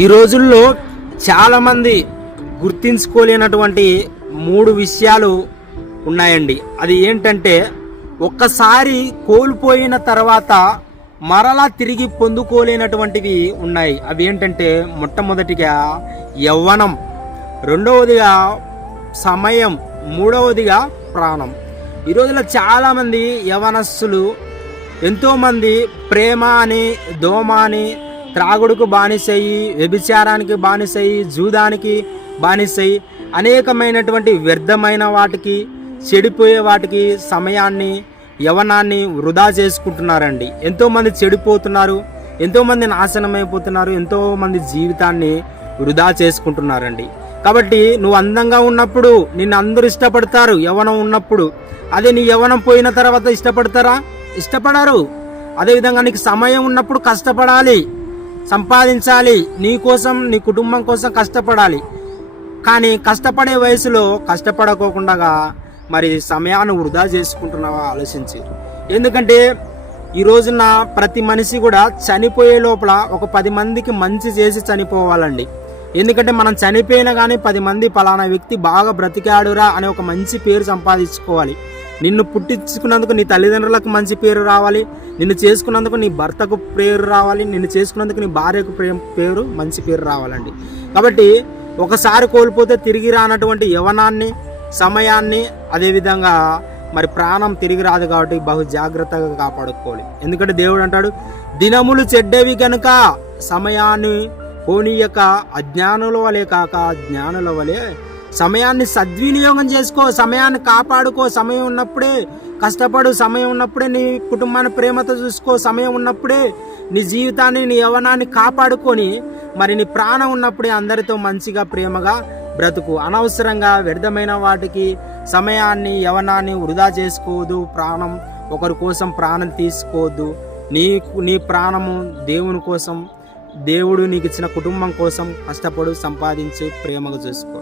ఈ రోజుల్లో చాలామంది గుర్తించుకోలేనటువంటి 3 విషయాలు ఉన్నాయండి. అది ఏంటంటే, ఒక్కసారి కోల్పోయిన తర్వాత మరలా తిరిగి పొందుకోలేనటువంటివి ఉన్నాయి. అవి ఏంటంటే, మొట్టమొదటిగా యవ్వనం, రెండవదిగా సమయం, మూడవదిగా ప్రాణం. ఈ రోజుల్లో చాలామంది యవనస్తులు ఎంతోమంది ప్రేమ అని, దోమ అని, త్రాగుడుకు బానిసయ్యి, వ్యభిచారానికి బానిసయ్యి, జూదానికి బానిసయ్యి, అనేకమైనటువంటి వ్యర్థమైన వాటికి, చెడిపోయే వాటికి సమయాన్ని, యవనాన్ని వృధా చేసుకుంటున్నారండి. ఎంతోమంది చెడిపోతున్నారు, ఎంతోమంది నాశనం అయిపోతున్నారు, ఎంతోమంది జీవితాన్ని వృధా చేసుకుంటున్నారండి. కాబట్టి నువ్వు అందంగా ఉన్నప్పుడు నిన్ను అందరూ ఇష్టపడతారు, యవనం ఉన్నప్పుడు. అదే నీ యవనం పోయిన తర్వాత ఇష్టపడతారా? ఇష్టపడరు. అదేవిధంగా నీకు సమయం ఉన్నప్పుడు కష్టపడాలి, సంపాదించాలి, నీ కోసం, నీ కుటుంబం కోసం కష్టపడాలి. కానీ కష్టపడే వయసులో కష్టపడకోకుండా మరి సమయాన్ని వృధా చేసుకుంటున్నావా ఆలోచించి. ఎందుకంటే ఈ రోజున ప్రతి మనిషి కూడా చనిపోయే లోపల ఒక 10 మందికి మంచి చేసి చనిపోవాలండి. ఎందుకంటే మనం చనిపోయినా కానీ 10 మంది పలానా వ్యక్తి బాగా బ్రతికాడురా అనే ఒక మంచి పేరు సంపాదించుకోవాలి. నిన్ను పుట్టించుకున్నందుకు నీ తల్లిదండ్రులకు మంచి పేరు రావాలి, నిన్ను చేసుకున్నందుకు నీ భర్తకు పేరు రావాలి, నిన్ను చేసుకున్నందుకు నీ భార్యకు పేరు మంచి పేరు రావాలండి. కాబట్టి ఒకసారి కోల్పోతే తిరిగి రానటువంటి యవనాన్ని, సమయాన్ని, అదేవిధంగా మరి ప్రాణం తిరిగి రాదు. కాబట్టి బహు జాగ్రత్తగా కాపాడుకోవాలి. ఎందుకంటే దేవుడు అంటాడు, దినములు చెడ్డవి కనుక సమయాన్ని పోనీయక అజ్ఞానుల వలె కాక జ్ఞానుల వలె సమయాన్ని సద్వినియోగం చేసుకో, సమయాన్ని కాపాడుకో. సమయం ఉన్నప్పుడే కష్టపడు, సమయం ఉన్నప్పుడే నీ కుటుంబాన్ని ప్రేమతో చూసుకో, సమయం ఉన్నప్పుడే నీ జీవితాన్ని, నీ యవ్వనాన్ని కాపాడుకొని మరి నీ ప్రాణం ఉన్నప్పుడే అందరితో మంచిగా ప్రేమగా బ్రతుకు. అనవసరంగా వ్యర్థమైన వాటికి సమయాన్ని, యవ్వనాన్ని వృధా చేసుకోవద్దు. ప్రాణం ఒకరి కోసం ప్రాణం తీసుకోవద్దు. నీ ప్రాణము దేవుని కోసం, దేవుడు నీకు ఇచ్చిన కుటుంబం కోసం కష్టపడు, సంపాదించి ప్రేమగా చూసుకో.